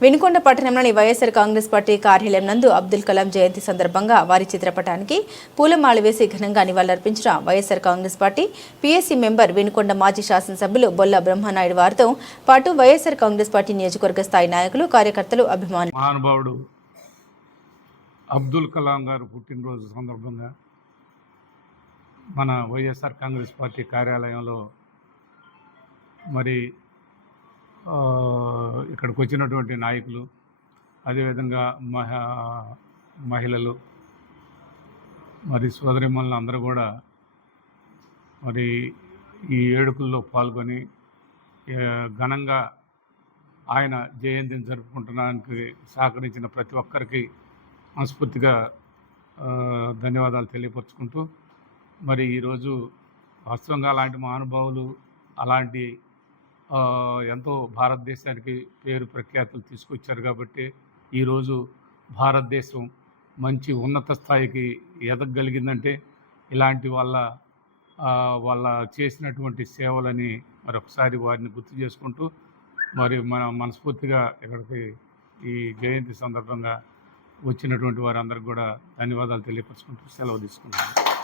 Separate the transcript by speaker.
Speaker 1: వినుకొండ పట్టణంలోని YSR Congress party కార్యాలయం నందు అబ్దుల్ కలాం జయంతి సందర్భంగా వారి చిత్రపటానికి పూలమాల వేసి ఘనంగా నివాళులర్పించిన YSR Congress party PSC member Vinukonda మాజీ శాసనసభ్యులు బొల్ల బ్రహ్మనాయుడు వారితో పాటు వైఎస్ఆర్ కాంగ్రెస్ పార్టీ నియోజకవర్గ స్థాయి నాయకులు కార్యకర్తలు అభిమానులు.
Speaker 2: మహానుభావుడు అబ్దుల్ కలాం గారు పుట్టినరోజు సందర్భంగా మన వైఎస్ఆర్ కాంగ్రెస్ పార్టీ కార్యాలయంలో మరి ఇక్కడికి వచ్చినటువంటి నాయకులు అదేవిధంగా మహ మహిళలు మరి సోదరిమల్ని అందరూ కూడా మరి ఈ వేడుకల్లో పాల్గొని ఘనంగా ఆయన జయంతిని జరుపుకుంటున్నానికి సహకరించిన ప్రతి ఒక్కరికి మనస్ఫూర్తిగా ధన్యవాదాలు తెలియపరుచుకుంటూ మరి ఈరోజు వాస్తవంగా అలాంటి మహానుభావులు అలాంటి ఎంతో భారతదేశానికి పేరు ప్రఖ్యాతులు తీసుకొచ్చారు కాబట్టి ఈరోజు భారతదేశం మంచి ఉన్నత స్థాయికి ఎదగగలిగిందంటే ఇలాంటి వాళ్ళ వాళ్ళ చేసినటువంటి సేవలని మరొకసారి వారిని గుర్తు చేసుకుంటూ మరి మన మనస్ఫూర్తిగా ఇక్కడికి ఈ జయంతి సందర్భంగా వచ్చినటువంటి వారందరికీ కూడా ధన్యవాదాలు తెలియపరచుకుంటూ సెలవు తీసుకుంటున్నాను.